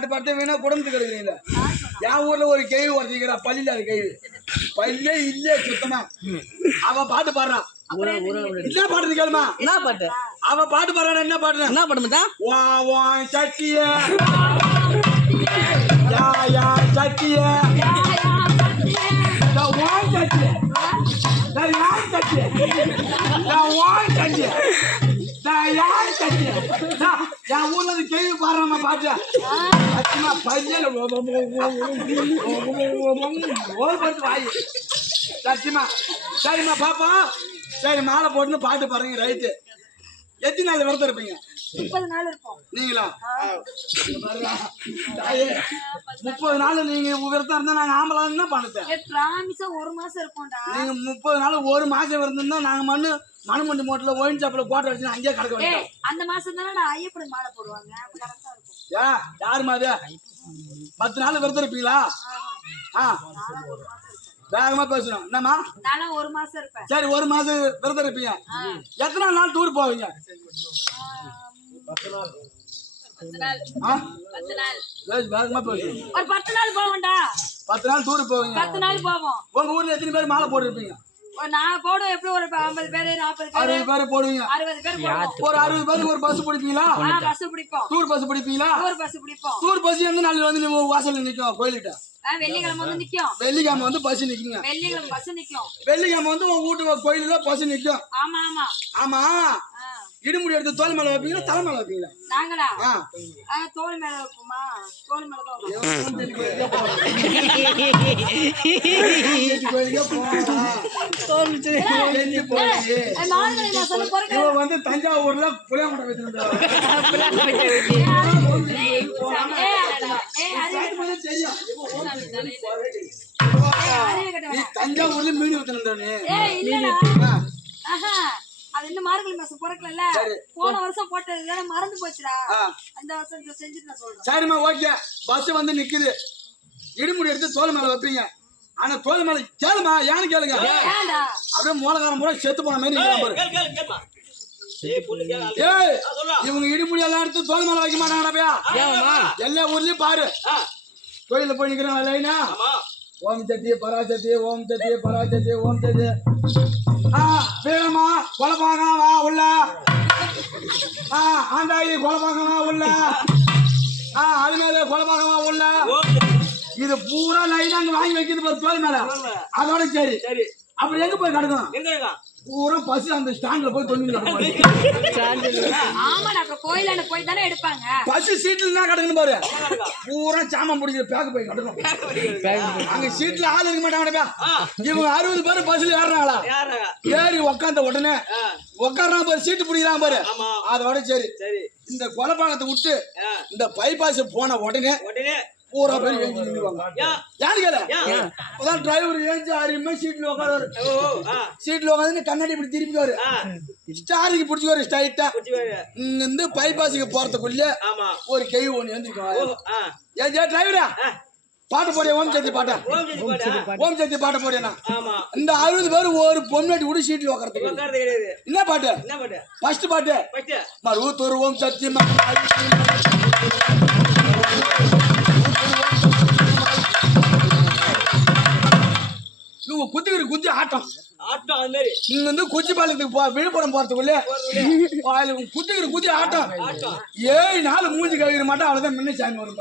பாட்டு பாட்டு வேணா குடும்பத்துக்கு எடுக்கிறீங்களா? என் ஊர்ல ஒரு கேள்வி ஒருத்திக்கிறா, பள்ளியில அது கேள்வி பள்ளியே இல்லையே சுத்தமா. அவ பாட்டு பாடுறான். என்ன பாட்டு கேளுமா? என்ன பாட்டு? அவ பாட்டு பாடுறா. என்ன பாட்டு? என்ன பாட்டு மச்சான்? வா வா சட்டிய யா யா சட்டிய த வான் சட்டிய த யான் சட்டிய த வான் சட்டிய த யான் சட்டிய. என் ஊர்ல இருந்து கேள்வி பாடுறாம பாட்டு சத்தியமா பையல ஓல்படுத்து வாய் சத்தியமா. சரிம்மா பாப்பா, சரி மாலை போட்டுன்னு பாட்டு பாருங்க. ரைட்டு. எத்தனை நாள் விரதம் இருப்பீங்க? 30 நாள் இருப்போம். நீங்களா? 30 நாள் நீங்க விரதம் இருந்தா நாங்க ஆம்பளை என்ன பண்ணுது? பிராமிஸா 1 மாசம் இருப்போம்டா. நீங்க 30 நாள் 1 மாசம் விரதம் இருந்தா நாங்க மண்ணுமண்டி மோட்டல ஒயின் சாப்பிட கோட்டை வச்சு அங்கேயே கிடக்க வேண்டாம். அந்த மாசம் தானே ஐயப்பனுக்கு மாலை போடுவாங்க. கரெக்டா இருக்கும். யாருமா அது? 10 நாள் விரதம் இருப்பீங்களா? வேகமா பேசணும். என்னம்மா? நானும் 1 மாசம் இருப்பேன். சரி 1 மாசம் விரதம் இருப்பீங்க. எத்தனை நாள் டூர் போவீங்க? 10 நாள். வேகமா பேசணும். ஒரு 10 நாள் போவோம்டா. 10 நாள் டூர் போவீங்க. 10 நாள் போவோம். உங்க ஊர்ல எத்தனை பேர் மாலை போட்டுருப்பீங்க? நான் போடுவேன். எப்படி ஒரு 50 பேரு 40 பேரு 60 பேர் போடுவீங்க. 60 பேர் போடுவோம். ஒரு 60 பேருக்கு ஒரு பஸ் பிடிப்பீங்களா? பஸ் பிடிப்போம். டூர் பஸ் பிடிப்பீங்களா? டூர் பஸ் பிடிப்போம். டூர் பஸ் எந்த நாள் வந்து நீங்க வாசல்ல நிக்கும் கோயில்கிட்ட? வெள்ளிக்கிழமை வந்து நிக்கும். வெள்ளிக்கிழமை வந்து பஸ் நிக்குங்க. வெள்ளிக்கிழமை பஸ் நிக்கும். வெள்ளிக்கிழமை வந்து உங்க வீட்டு கோயில்ல பஸ் நிக்கும். ஆமா ஆமா ஆமா. இடுமுடி எடுத்து தோல் மேல வைப்பீங்களா தலை மேல வைப்பீங்களா? நாங்களா தோல் மேல வைப்போமா? தோல் மேல தான் வந்து தஞ்சாவூர்ல புளியாமட்டை வச்சிருந்தாங்க. தஞ்சாவூர்ல மீன் வச்சிருந்தானே. அது இன்னும் மார்கழி மாசம் பிறக்கல. போன வருஷம் போட்டது மறந்து போச்சுடா. அந்த வருஷம் செஞ்சுட்டு நான் சொல்றேன். சரிம்மா ஓகே. பஸ் வந்து நிக்குது. இடுமுடி எடுத்து தோல் மேல வைப்பீங்க. ஆனா தோல் மேல கேளுமா? ஏன்னு கேளுங்க. அப்படியே மூலகாரம் கூட செத்து போன மாதிரி இவங்க இடுமுடி எல்லாம் எடுத்து தோல் மேல வைக்க மாட்டாங்கடா. எல்லா ஊர்லயும் பாரு கோயில போய் நிக்கிறாங்க லைனா. ஓம் சத்தி பராசத்தி ஓம் சத்தி பராசத்தி ஓம் சத்தி. வீரமா கொலபாங்க வா உள்ள. ஆண்டாயி கொலபாங்க வா உள்ள. அது மேல கொலபாங்க வா உள்ள. இது பூரா லைனா அங்க வாங்கி வைக்கிறது பாரு தோல் மேல. அதோட சரி அப்படி எங்க போய் கிடக்கும்? பூரா பஸ் அந்த ஸ்டாண்ட்ல போய் தொண்ணி கோயில போய் தானே எடுப்பாங்க. பஸ் சீட்ல என்ன கிடக்குன்னு பாரு. பூரா சாமான் பிடிக்கிற பேக்கு போய் கிடக்கும். அங்க சீட்ல ஆள் இருக்க மாட்டாங்கடா. இவங்க 60 பேர் பஸ்ல ஏறாங்களா? ஏறி உக்காந்த உடனே உக்காரா பாரு சீட்டு பிடிக்கிறான் பாரு. அதோட சரி இந்த கொலப்பாக்கத்தை விட்டு இந்த பைபாஸ் போன உடனே பூரா பேர் ஏஞ்சி நின்றுவாங்க. யாரு கேள? அதான் டிரைவர் ஏஞ்சி 6 சீட்ல உட்காரு. சீட்ல உட்காந்து கண்ணாடி இப்படி திருப்பிக்குவாரு. ஸ்டாரிக்கு பிடிச்சிக்குவாரு ஸ்ட்ரைட்டா. இங்க இருந்து பைபாஸுக்கு போறதுக்குள்ள ஒரு கை ஒண்ணு ஏந்திருக்கும். ஏன் டிரைவரா பாட்டு போடியா? ஓம் சத்தி பாட்டா? ஓம் சத்தி பாட்டு போடியா? இந்த 60 பேர் ஒரு பொம்னாட்டி கூட சீட்ல உட்காரத்துக்கு என்ன பாட்டு? ஃபர்ஸ்ட் பாட்டு மருவத்தூர் ஓம் சத்தி. இவங்க குத்திக்கிற குத்தி ஆட்டம் அது மாதிரி. இங்க வந்து குச்சி பாலத்துக்கு விழுப்புரம் போறதுக்குள்ள குத்திக்கிற குத்தி ஆட்டம் 7 நாள் மூஞ்சி கழுவிட மாட்டோம். அவ்வளவுதான் முன்ன சாமி வரும்.